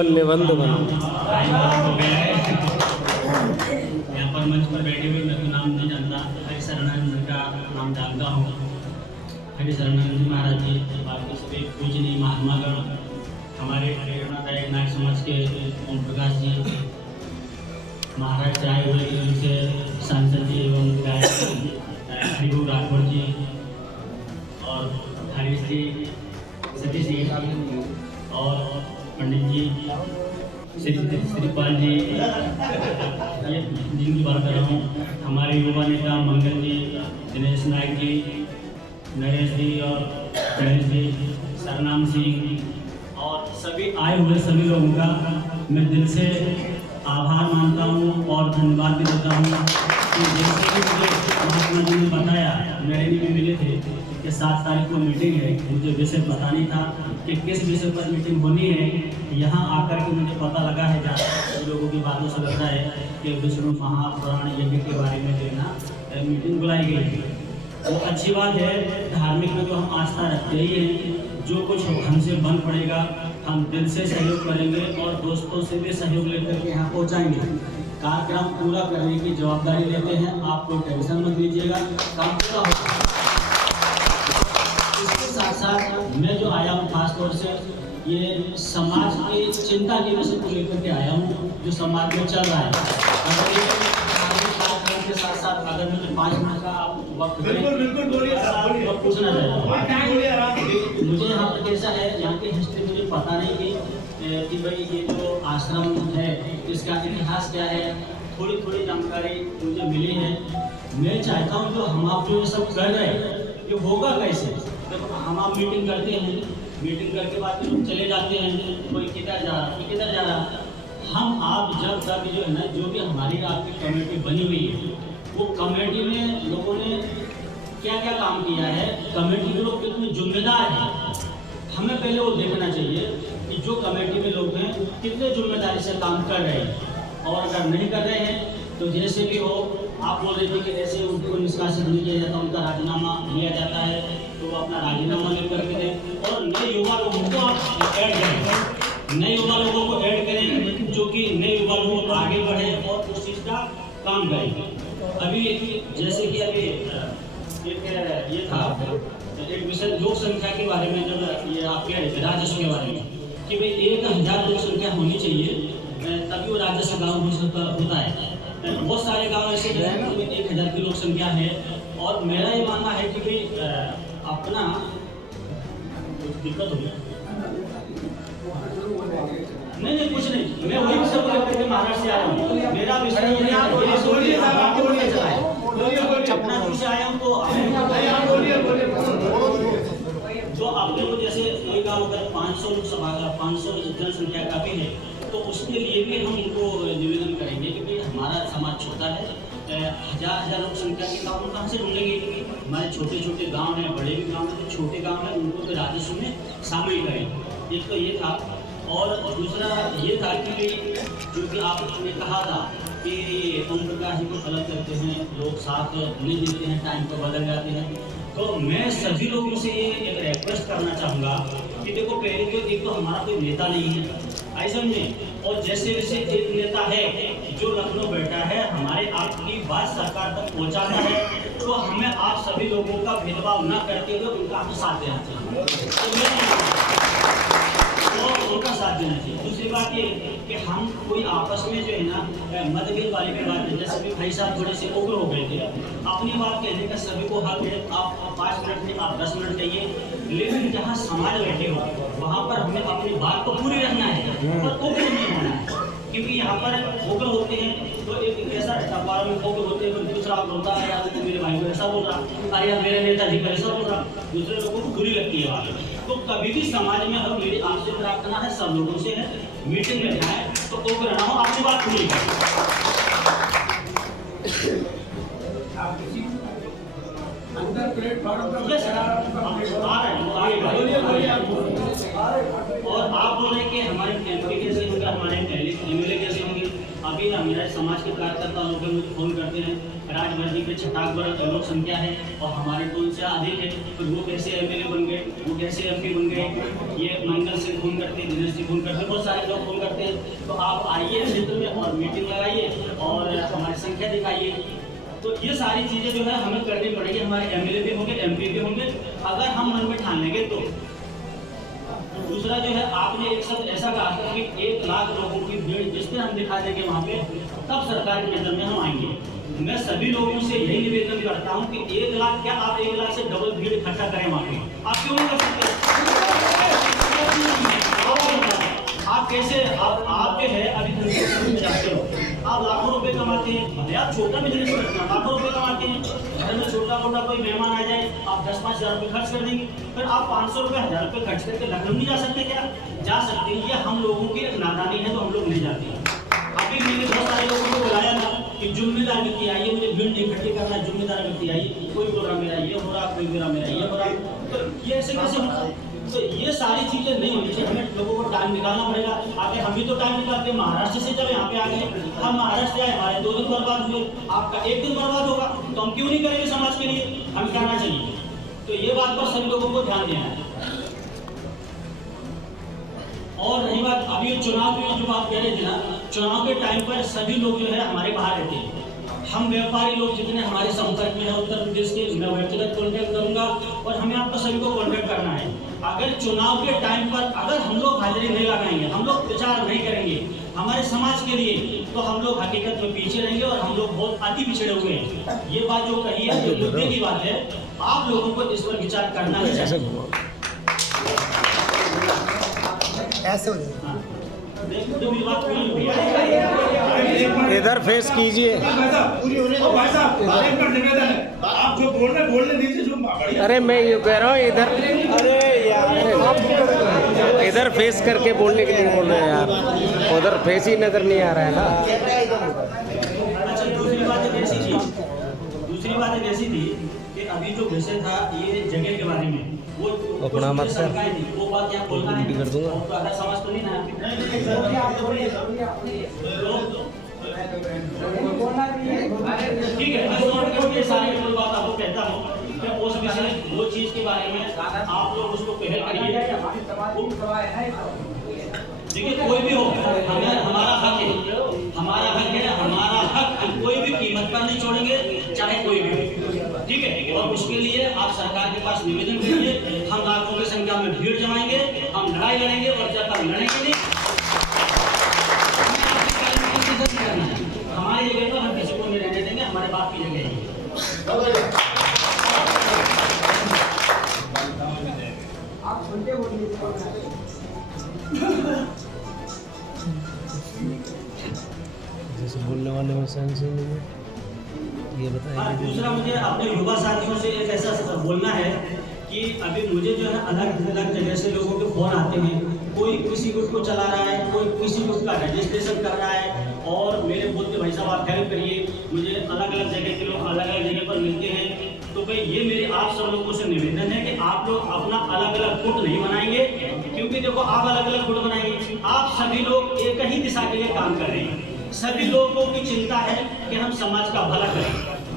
कल निबंध बना। यहाँ पर मंच पर बैठे हुए मैं तो नाम नहीं जानता, हरि शरणानंद जी का नाम जानता हूँ। हरि शरणानंद जी महाराज जी, बाकी सभी पूजनीय महात्मागण, हमारे प्रेरणादायक नायक समाज के ओम प्रकाश जी महाराज से आए हुए से सांसद जी एवं विधायक हरिभू राठौर जी और हरीश जी, सतीश जी और पंडित जी, श्रीपाल जी, ये जिनकी बात कर रहा हूँ, हमारे युवा नेता मंगल जी, दिनेश नायक जी, नरेश जी और गणेश जी, सरनाम सिंह और सभी आए हुए सभी लोगों का मैं दिल से आभार मानता हूँ और धन्यवाद भी देता हूँ कि जैसे कि मुझे महात्मा जी ने बताया, मेरे लिए भी मिले थे कि 7 तारीख को मीटिंग है, मुझे विषय पता नहीं था कि किस विषय पर मीटिंग होनी है। यहाँ आकर के मुझे पता लगा है, ज़्यादा लोगों की बातों से लगता है कि विष्णु महापुराण यज्ञ के बारे में जो है ना मीटिंग बुलाई गई है। वो अच्छी बात है, धार्मिक में तो हम आस्था रखते ही हैं, जो कुछ हमसे बन पड़ेगा हम दिल से सहयोग करेंगे और दोस्तों से भी सहयोग लेकर के यहाँ पहुँचाएंगे। कार्यक्रम पूरा करने की जवाबदारी लेते हैं, आप कोई टेंशन मत लीजिएगा, काम पूरा होगा। इसके साथ साथ मैं जो आया हूँ खास तौर से ये समाज की चिंता के विषय को लेकर के आया हूँ, जो समाज में चल रहा है। अगर ये कार्यक्रम के साथ साथ अगर मुझे 5 मिनट का आप वक्त पूछना चाहता हूँ, मुझे यहाँ पर कैसा है, यहाँ की हिस्ट्री मुझे पता नहीं कि भाई ये जो आश्रम है इसका इतिहास क्या है, थोड़ी थोड़ी जानकारी मुझे मिली है। मैं चाहता हूँ जो हम आप जो सब कर रहे हैं ये होगा कैसे। जब हम आप मीटिंग करते हैं, मीटिंग करके बाद लोग चले जाते हैं, कोई किधर जा रहा कोई किधर जा रहा, हम आप जब तक जो है ना जो भी हमारी आपकी कमेटी बनी हुई है वो कमेटी में लोगों ने क्या क्या काम किया है, कमेटी के लोग कितने जिम्मेदार हैं, हमें पहले वो देखना चाहिए कि जो कमेटी में लोग हैं कितने जिम्मेदारी से काम कर रहे हैं। और अगर नहीं कर रहे हैं तो जैसे भी हो, आप बोल रहे थे कि ऐसे उनको निष्कासित नहीं किया जाता, उनका राजीनामा लिया जाता है, तो वो अपना राजीनामा लेकर के दें और नए युवा लोगों को आप ऐड करें, नए युवा लोगों को ऐड करें जो कि नए युवा लोग आगे बढ़े और उस चीज़ का काम करें। अभी जैसे कि अभी एक ये था एक विषय लोक संख्या के बारे में, जब ये आप कह रहे थे राजस्व के बारे में कि भाई 1000 लोक संख्या होनी चाहिए तभी वो राजस्व गाँव होता है। बहुत सारे गांव ऐसे हैं जिनमें 1000 की लोक संख्या है और मेरा ये मानना है कि भाई अपना दिक्कत होगी नहीं कुछ नहीं, मैं वही विषय को लेकर के महाराष्ट्र से आया हूँ, मेरा विषय अपना से आया हूँ। तो आपने को जैसे कोई गाँव अगर 500 जनसंख्या का भी है तो उसके लिए भी हम उनको निवेदन करेंगे क्योंकि हमारा समाज छोटा है, 1000 लोक संख्या के गाँव कहाँ से ढूंढेंगे। हमारे छोटे छोटे गांव हैं, बड़े भी गांव हैं, छोटे गांव हैं, उनको तो राजस्व में शामिल करें। एक तो ये था और दूसरा ये था कि जो कि आपने कहा था कि ओम प्रकाश जी को गलत करते हैं, लोग साथ नहीं देते हैं, टाइम पर बदल जाते हैं। तो मैं सभी लोगों से ये एक रिक्वेस्ट करना चाहूँगा कि देखो पहले तो एक तो हमारा कोई नेता नहीं है, ऐसा नहीं, और जैसे जैसे एक नेता है जो लखनऊ बैठा है हमारे आपकी बात सरकार तक पहुंचाता है, तो हमें आप सभी लोगों का भेदभाव न करते हुए उनका हम साथ देना चाहिए, तो उनका साथ देना चाहिए। दूसरी बात ये कि हम कोई आपस में जो है ना मतभेद वाली भी बात है, जैसे भी भाई साहब थोड़े से उग्र हो गए थे, अपनी बात कहने का सभी को हक है, आप 5 मिनट नहीं आप 10 मिनट कहिए, लेकिन जहाँ समाज बैठे हो वहाँ पर हमें अपनी बात को पूरी रखना है और उग्र नहीं होना है, क्योंकि यहाँ पर उग्र होते हैं तो एक ऐसा अखबारों में उग्र होते हैं, दूसरा बोलता है यार मेरे भाई को ऐसा बोल रहा, अरे यार मेरे नेताजी को ऐसा बोल रहा, दूसरे लोगों को बुरी लगती है बात। तो कभी भी समाज में हम मेरी आपसे प्रार्थना है, सब लोगों से है, मीटिंग में जाए तो उग्र ना हो, आपकी बात पूरी करें। और आप बोल रहे कि हमारे एमपी कैसे होंगे, हमारे एमएलए कैसे होंगे, अभी अभी मेरे समाज के कार्यकर्ता लोग मुझे फ़ोन करते हैं, राजभर जी के छठाक बड़ा लोक संख्या है और हमारे तो उनसे अधिक है, तो वो कैसे एमएलए बन गए, वो कैसे एमपी बन गए। ये मंगल से फ़ोन करते हैं, दिनेश जी फ़ोन करते हैं, बहुत सारे लोग फ़ोन करते हैं। तो आप आइए क्षेत्र में और मीटिंग लगाइए और हमारी संख्या दिखाइए। तो ये सारी चीज़ें जो है हमें करनी पड़ेगी। हमारे एमएलए भी होंगे, एमपी भी होंगे, अगर हम मन में ठान लेंगे तो। दूसरा जो है, आपने एक शब्द ऐसा कहा था कि 1 लाख लोगों की भीड़ जिस दिन हम दिखा देंगे वहाँ पे, तब सरकार के नजर में हम आएंगे। मैं सभी लोगों से यही निवेदन करता हूँ कि 1 लाख क्या, आप 1 लाख से डबल भीड़ इकट्ठा करें वहाँ पे। आप क्यों नहीं कर सकते? आप कैसे, आप जो है अभी जाते हो, आप लाखों रुपए कमाते हैं, भले आप छोटा बिजनेस करते हैं, लाखों रुपए कमाते हैं। घर में छोटा मोटा कोई मेहमान आ जाए, आप 10-5 हज़ार रुपये खर्च कर देंगे, फिर आप 500 रुपये 1000 रुपये खर्च करके लखनऊ नहीं जा सकते क्या? जा सकते हैं। ये हम लोगों की नादानी है, तो हम लोग नहीं जाते हैं। अभी मैंने बहुत सारे लोगों को बुलाया था कि जिम्मेदार व्यक्ति आइए, मुझे भीड़ नहीं इकट्ठी करना है, जिम्मेदार व्यक्ति आइए। कोई बोल रहा मेरा ये हो रहा, कोई मेरा ये हो रहा, तो ये ऐसे कैसे होता है? तो ये सारी चीजें नहीं होनी चाहिए। हमें लोगों को टाइम निकालना पड़ेगा। आगे हम भी तो टाइम निकालते हैं। महाराष्ट्र से जब यहाँ पे आ गए, हम महाराष्ट्र जाए, हमारे 2 दिन बर्बाद हुए, आपका 1 दिन बर्बाद होगा, तो हम क्यों नहीं करेंगे समाज के लिए? हमें करना चाहिए। तो ये बात पर सभी लोगों को ध्यान देना है। और रही बात अभी चुनाव की, जो बात कह रहे थे ना, चुनाव के टाइम पर सभी लोग जो है हमारे बाहर रहते हैं। हम व्यापारी लोग जितने हमारे संपर्क में है उत्तर प्रदेश के, मैं व्यक्तिगत कॉन्टैक्ट करूंगा और हमें आपको सभी को कॉन्टैक्ट करना है। अगर चुनाव के टाइम पर अगर हम लोग हाजिरी नहीं लगाएंगे, हम लोग प्रचार नहीं करेंगे हमारे समाज के लिए, तो हम लोग हकीकत में पीछे रहेंगे और हम लोग बहुत अति पिछड़े हुए हैं। ये बात जो कही है, जो मुद्दे की बात है, आप लोगों को इस पर विचार करना ही चाहिए। ऐसे हो जाए। इधर फेस कीजिए। आप जो बोलने दीजिए जो बढ़िया। अरे मैं ये कह रहा हूँ इधर, अरे यार इधर फेस करके बोलने के लिए बोल रहे हैं यार, उधर फेस ही नजर नहीं आ रहा है ना। अच्छा, दूसरी बात एक ऐसी थी कि अभी जो विषय था ये जगह के बारे में, वो अपना मत कर, वो बात यहाँ बोलना है, कर दूंगा। तो अगर समझ तो नहीं ना ठीक है। मैं सारी कोई बात आपको कहता हूँ, मैं उस विषय वो चीज के बारे में आप लोग उसको पहल करिए। देखिए, कोई भी हो, हमारा हक है, हमारा हक है, हमारा हक हम कोई भी कीमत पर नहीं छोड़ेंगे, चाहे कोई भी हो, ठीक है। और उसके लिए आप सरकार के पास निवेदन करिए। हम लाखों की संख्या में भीड़ जमाएंगे, हम लड़ाई लड़ेंगे और जब तक लड़ेंगे नहीं, हमारी जगह पर हम किसी को नहीं रहने देंगे, हमारे बाप की जगह है। जैसे बोलने वाले में सेंस ही नहीं है, ये बताइए। दूसरा, मुझे अपने युवा साथियों से एक ऐसा बोलना है कि अभी मुझे जो है अलग अलग जगह से लोगों के फोन आते हैं। कोई किसी गुट को चला रहा है, कोई किसी गुट का रजिस्ट्रेशन कर रहा है, और मेरे बोलते भाई साहब आप हेल्प करिए। मुझे अलग अलग जगह के लोग अलग अलग जगह पर मिलते हैं। तो भाई ये मेरे आप सब लोगों से निवेदन है कि आप लोग अपना अलग अलग गुट नहीं बनाएंगे, क्योंकि देखो आप अलग अलग गुट बनाएंगे, आप सभी लोग एक ही दिशा के लिए काम कर रहे हैं। सभी लोगों की चिंता है कि हम समाज का भला करें,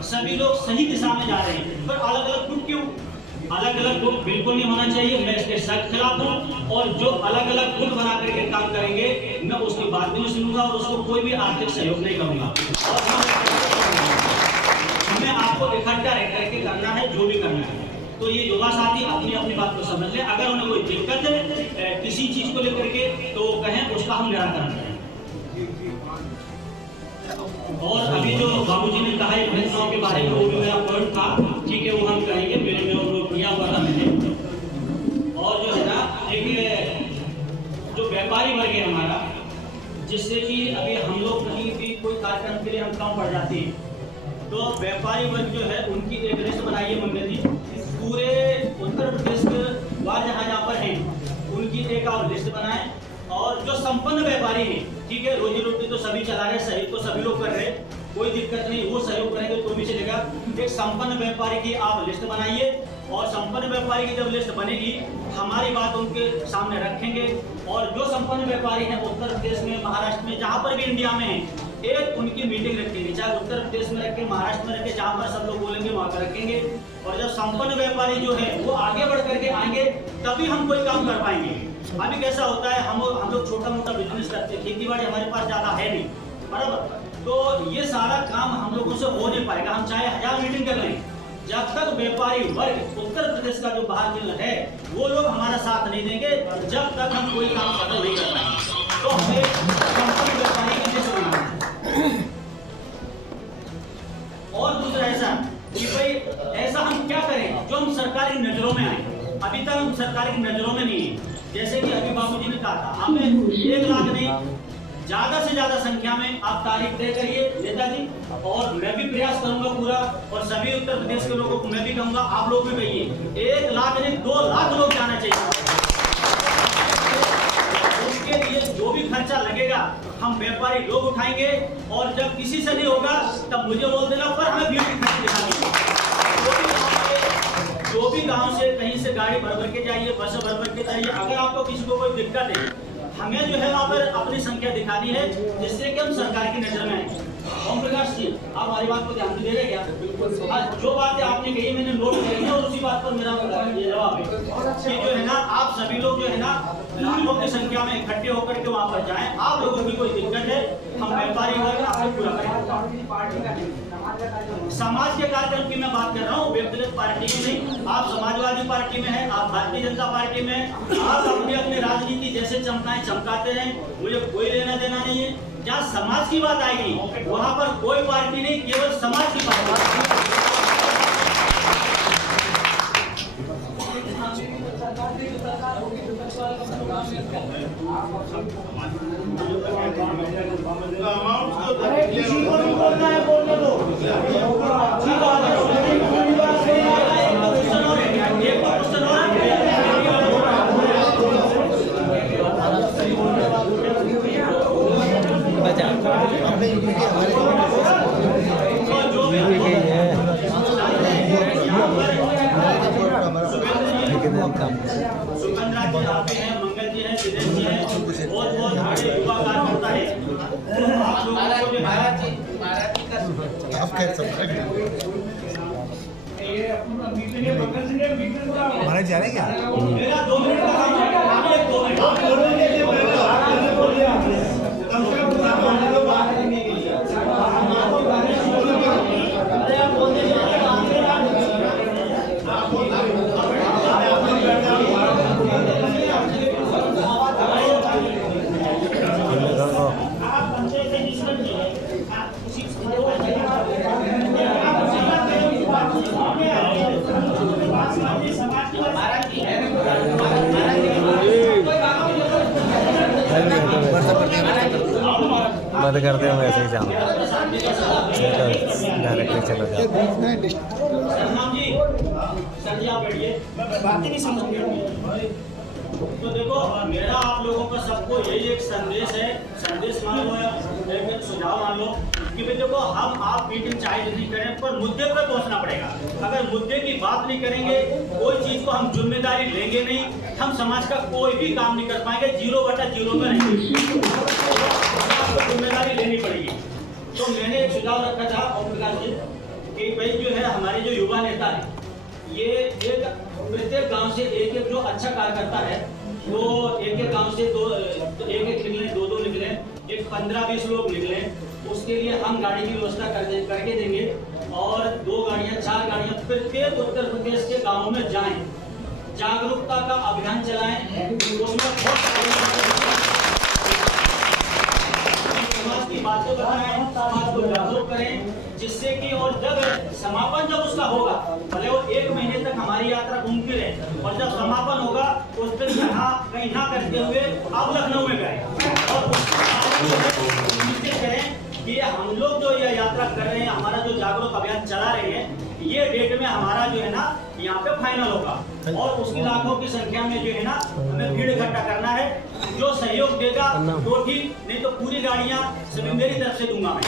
सभी लोग सही दिशा में जा रहे हैं, पर अलग अलग गुट क्यों? अलग अलग गुट बिल्कुल नहीं होना चाहिए, मैं इसके सख्त खिलाफ हूँ। और जो अलग अलग गुट बना करके काम करेंगे, मैं उसकी बात भी नहीं सुनूंगा और उसको कोई भी आर्थिक सहयोग नहीं करूंगा। और हमें आपको इकट्ठा रह करके करना है जो भी करना है। तो ये युवा साथी अपनी अपनी बात को समझ लें। अगर उन्हें कोई दिक्कत है किसी चीज को लेकर के, तो कहें, उसका हम निराकरण करें। और अभी जो बाबूजी ने कहा है भेदभाव के बारे में, वो भी मेरा पॉइंट था, ठीक है, वो हम करेंगे। मेरे में वो किया हुआ था मैंने। और जो है ना, एक जो व्यापारी वर्ग है हमारा, जिससे कि अभी हम लोग कहीं भी कोई कार्यक्रम के लिए हम कम पड़ जाते हैं, तो व्यापारी वर्ग जो है उनकी एक लिस्ट बनाइए मंगल जी, पूरे उत्तर प्रदेश के वहाँ जहाँ पर हैं उनकी एक और लिस्ट बनाएं। और जो संपन्न व्यापारी है, ठीक है, रोजी रोटी तो सभी चला रहे, सहयोग तो सभी लोग कर रहे हैं, कोई दिक्कत नहीं, वो सहयोग करेंगे तो भी चलेगा। एक संपन्न व्यापारी की आप लिस्ट बनाइए, और संपन्न व्यापारी की जब लिस्ट बनेगी, हमारी बात उनके सामने रखेंगे। और जो संपन्न व्यापारी हैं उत्तर प्रदेश में, महाराष्ट्र में, जहाँ पर भी इंडिया में हैं, एक उनकी मीटिंग रखेंगे, चाहे उत्तर प्रदेश में रखें, महाराष्ट्र में रखें, जहाँ पर सब लोग बोलेंगे वहाँ पर रखेंगे। और जब संपन्न व्यापारी जो है वो आगे बढ़ करके आएंगे तभी हम कोई काम कर पाएंगे। अभी कैसा होता है, हम लोग छोटा मोटा बिजनेस करते हैं, खेती बाड़ी हमारे पास ज्यादा है नहीं, बराबर, तो ये सारा काम हम लोगों से हो नहीं पाएगा, हम चाहे 1000 मीटिंग कर लें, जब तक व्यापारी वर्ग उत्तर प्रदेश का जो बाहर मिल है वो लोग हमारा साथ नहीं देंगे, जब तक हम कोई काम सफल नहीं कर पाएंगे। तो हमें संपन्न व्यापारी के लिए चुनना है। और दूसरा ऐसा कि भाई ऐसा हम क्या करें जो हम सरकार की नजरों में आए। अभी तक हम सरकार की नजरों में नहीं है। जैसे कि अभी बाबूजी ने कहा था, हमें 1 लाख नहीं, ज्यादा से ज्यादा संख्या में आप तारीख तय करिए नेताजी, और मैं भी प्रयास करूंगा पूरा, और सभी उत्तर प्रदेश के लोगों को मैं भी कहूंगा, आप लोग भी कहिए 1 लाख नहीं 2 लाख लोग जाना चाहिए। उसके लिए जो भी खर्चा लगेगा हम व्यापारी लोग उठाएंगे, और जब किसी से नहीं होगा तब मुझे बोल देना, पर हमें भीड़ की खर्च दिखानी है। जो भी गांव से कहीं से गाड़ी भर के जाइए, बस भर के जाइए, अगर आपको किसी को कोई दिक्कत है, हमें जो है वहाँ पर अपनी संख्या दिखानी है, जिससे कि हम सरकार की नजर में आए। ओम प्रकाश जी, आप हमारी बात को ध्यान दे रहे क्या? जो बातें आपने कही मैंने नोट करी है, और उसी बात पर मेरा ये जवाब है कि जो है ना, आप सभी लोग जो है ना लाखों की संख्या में इकट्ठे होकर के वहाँ पर जाएं। आप लोगों की कोई दिक्कत है, हम व्यापारी वर्ग आपको पूरा करेंगे। समाज के कार्यक्रम की मैं बात कर रहा हूँ, व्यक्तिगत पार्टी में नहीं। आप समाजवादी पार्टी में हैं, आप भारतीय जनता पार्टी में हैं, आप अपनी अपनी राजनीति जैसे चमकाएं चमकाते हैं, मुझे कोई लेना देना नहीं है। जहाँ समाज की बात आएगी वहाँ पर कोई पार्टी नहीं, केवल समाज की बात। आते हैं, मंगल जी हैं, दिनेश जी हैं, बहुत बड़े युवा कार्यकर्ता है। आप लोगों को जो महाराज जी महाराज जा रहे क्या? मेरा 2 मिनट का काम है, आगे 2 मिनट बंद करते हैं, वैसे ही जाऊँ डायरेक्टली चलो जाओ। सर जी आप बैठिए, बात ही नहीं समझ। तो देखो मेरा आप लोगों का सबको यही एक संदेश है, संदेश मान लो, एक सुझाव मान लो कि भाई देखो, हम आप मीटिंग चाहे नहीं करें पर मुद्दे पर पहुंचना पड़ेगा। अगर मुद्दे की बात नहीं करेंगे, कोई चीज को हम जिम्मेदारी लेंगे नहीं, हम समाज का कोई भी काम नहीं कर पाएंगे, 0/0 में रहेंगे। आपको जिम्मेदारी लेनी पड़ेगी। तो मैंने एक सुझाव रखा था ओम प्रकाश जी कि भाई जो है हमारे जो युवा नेता है, ये एक प्रत्येक गांव से एक जो अच्छा कार्यकर्ता है वो एक गांव से एक निकले, 2 निकले, एक 15-20 लोग निकले, उसके लिए हम गाड़ी की व्यवस्था करके देंगे, और 2 गाड़ियां 4 गाड़ियां प्रत्येक उत्तर प्रदेश के गाँव में जाएं, जागरूकता का अभियान चलाएं, समाज की बातें बताएं, समाज को जागरूक करें, जिससे कि और जब समापन जब उसका होगा, भले वो 1 महीने तक हमारी यात्रा घूमती रहे, और जब समापन होगा उस दिन यहाँ कहीं ना करते हुए अब लखनऊ में गए, और करें कि हम लोग जो ये यात्रा कर रहे हैं, हमारा जो जागरूक अभियान चला रहे हैं, ये डेट में हमारा जो है ना यहाँ पे फाइनल होगा, और उसकी लाखों की संख्या में जो है ना हमें भीड़ इकट्ठा करना है। जो सहयोग देगा तो ठीक, नहीं तो पूरी गाड़ियाँ सभी मेरी तरफ से दूंगा मैं।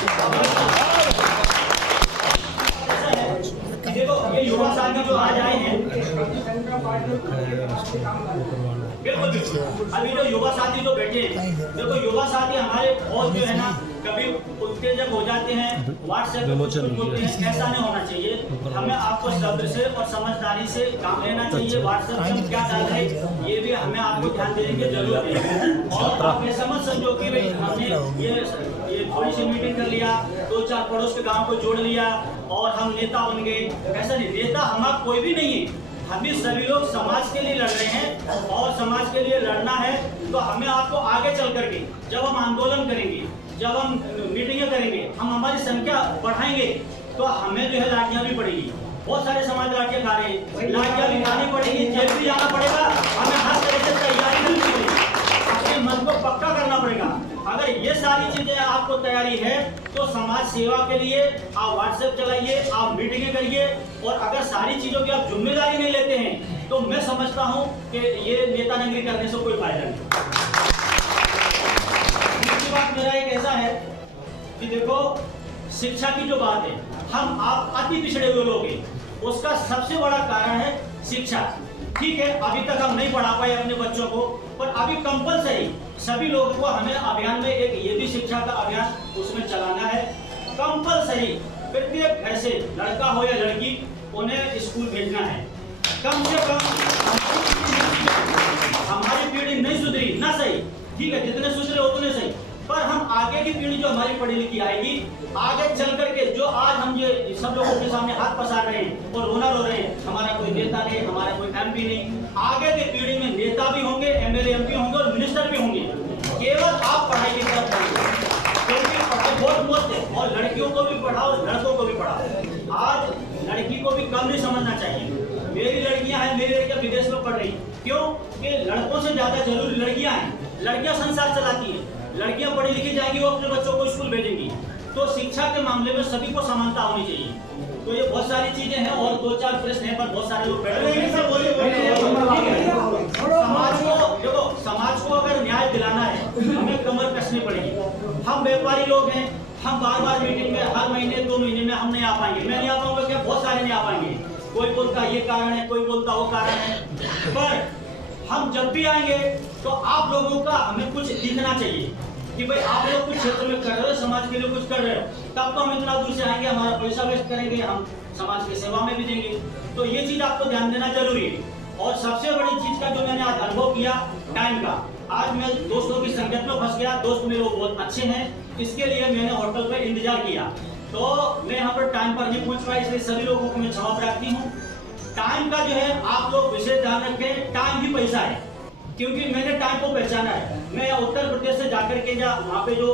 देखो ये युवा साथी जो आज आए हैं, बिल्कुल अभी जो युवा साथी जो बैठे हैं, देखो युवा साथी हमारे बहुत जो है ना कभी उत्तेजक हो जाते हैं, व्हाट्सएप पे कुछ बोलते हैं, ऐसा नहीं होना चाहिए। हमें आपको सब्र से और समझदारी से काम लेना चाहिए। व्हाट्सएप पे हम क्या डाल रहे हैं ये भी हमें आपको ध्यान देने की जरूरत है। और आप ये समझ समझो कि भाई हमने ये थोड़ी सी मीटिंग कर लिया, 2-4 पड़ोस के गाँव को जोड़ लिया और हम नेता बन गए, ऐसा नहीं। नेता हमारा कोई भी नहीं है, हम भी सभी लोग समाज के लिए लड़ रहे हैं और समाज के लिए लड़ना है तो हमें आपको आगे चल करके जब हम आंदोलन करेंगे, जब हम मीटिंगें करेंगे, हम हमारी संख्या बढ़ाएंगे तो हमें जो है लाठियां भी पड़ेगी। बहुत सारे समाज लाठियां खा रहे हैं, लाठियां भी खानी पड़ेगी, जेल भी जाना पड़ेगा, हमें हर तरह से तैयारी करनी पड़ेगी, अपने मन को पक्का करना पड़ेगा। अगर ये सारी चीजें आपको तैयारी है तो समाज सेवा के लिए आप व्हाट्सएप चलाइए, आप मीटिंगें करिए। और अगर सारी चीजों की आप जिम्मेदारी नहीं लेते हैं तो मैं समझता हूं कि ये नेतागिरी करने से कोई फायदा नहीं। दूसरी बात मेरा एक ऐसा है कि देखो, शिक्षा की जो बात है, हम आप अति पिछड़े हुए लोग हैं, उसका सबसे बड़ा कारण है शिक्षा। ठीक है, अभी तक हम नहीं पढ़ा पाए अपने बच्चों को, पर अभी कंपलसरी सभी लोगों को हमें अभियान में एक ये भी शिक्षा का अभियान उसमें चलाना है। कंपलसरी प्रत्येक घर से लड़का हो या लड़की उन्हें स्कूल भेजना है। कम से कम हमारी पीढ़ी नहीं सुधरी ना, सही ठीक है, जितने सुधरे उतने सही, पर हम आगे की पीढ़ी जो हमारी पढ़ी लिखी आएगी, आगे चल करके जो आज हम ये सब लोगों के सामने हाथ पसार रहे हैं और रोना रो रहे हैं, हमारा कोई नेता नहीं, हमारा कोई एमपी नहीं, आगे की पीढ़ी में नेता भी होंगे, एमएलए एमपी होंगे और मिनिस्टर भी होंगे। केवल आप पढ़ाई की तरफ पढ़िए, क्योंकि पढ़ाई बहुत मस्त है और लड़कियों को भी पढ़ाओ, लड़कों को भी पढ़ाओ। आज लड़की को भी कम नहीं समझना चाहिए। मेरी लड़कियां हैं, मेरी लड़कियां विदेश में पढ़ रही, क्यों कि लड़कों से ज्यादा जरूरी लड़कियां हैं। लड़कियां संसार चलाती है, लड़कियां पढ़ी लिखी जाएंगी, वो अपने बच्चों को स्कूल भेजेंगी। तो शिक्षा के मामले में सभी को समानता होनी चाहिए। तो ये बहुत सारी चीजें हैं और 2-4 प्रश्न हैं, पर बहुत सारे लोग बैठे हैं। समाज को देखो, समाज को अगर न्याय दिलाना है हमें कमर कसनी पड़ेगी। हम व्यापारी लोग हैं, हम बार-बार मीटिंग में हर महीने 2 महीने में हम नहीं आ पाएंगे। मैं नहीं आ पाऊंगा क्या? बहुत सारे नहीं आ पाएंगे। कोई बोलता ये कारण है, कोई बोलता वो कारण है, पर हम जब भी आएंगे तो आप लोगों का हमें कुछ दिखना चाहिए कि भाई आप लोग कुछ क्षेत्र में कर रहे हो, समाज के लिए कुछ कर रहे हो, तब तो हम इतना दूर से आएंगे, हमारा पैसा वेस्ट करेंगे, हम समाज की सेवा में भी देंगे। तो ये चीज आपको ध्यान देना जरूरी है। और सबसे बड़ी चीज का जो मैंने आज अनुभव किया, टाइम का। आज मैं दोस्तों की संगत में फंस गया, दोस्त मेरे बहुत अच्छे हैं, इसके लिए मैंने होटल पर इंतजार किया, तो मैं यहाँ पर टाइम पर नहीं पहुंच पाया, इसलिए सभी लोगों को मैं क्षमा प्रार्थी हूँ। टाइम का जो है आप लोग विशेष ध्यान रखें, टाइम ही पैसा है, क्योंकि मैंने टाइम को पहचाना है। मैं उत्तर प्रदेश से जाकर के वहाँ पे जो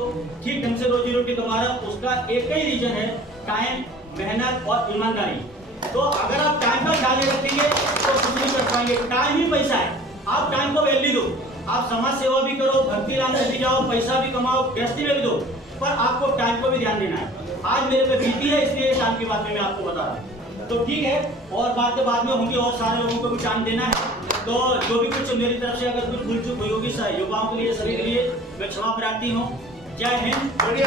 ठीक ढंग से रोजी रोटी कमा रहा, उसका एक ही रीजन है, टाइम, मेहनत और ईमानदारी। तो अगर आप टाइम का ख्याल रखेंगे तो कुछ नहीं कर पाएंगे। टाइम ही पैसा है, आप टाइम को वैल्यू दो। आप समाज सेवा भी करो, भक्ति लाइन में भी जाओ, पैसा भी कमाओ, गृहस्थी में भी दो, पर आपको टाइम को भी ध्यान देना है। आज मेरे पे बीती है, इसलिए टाइम की बात में मैं आपको बता रहा हूँ। तो ठीक है, और बातें बाद में होंगी और सारे लोगों को भी टाइम देना है। तो जो भी कुछ मेरी तरफ से अगर कुछ भूल चूक हुई होगी युवाओं के लिए, सभी के लिए मैं क्षमा प्रार्थी हूँ। जय हिंद, जय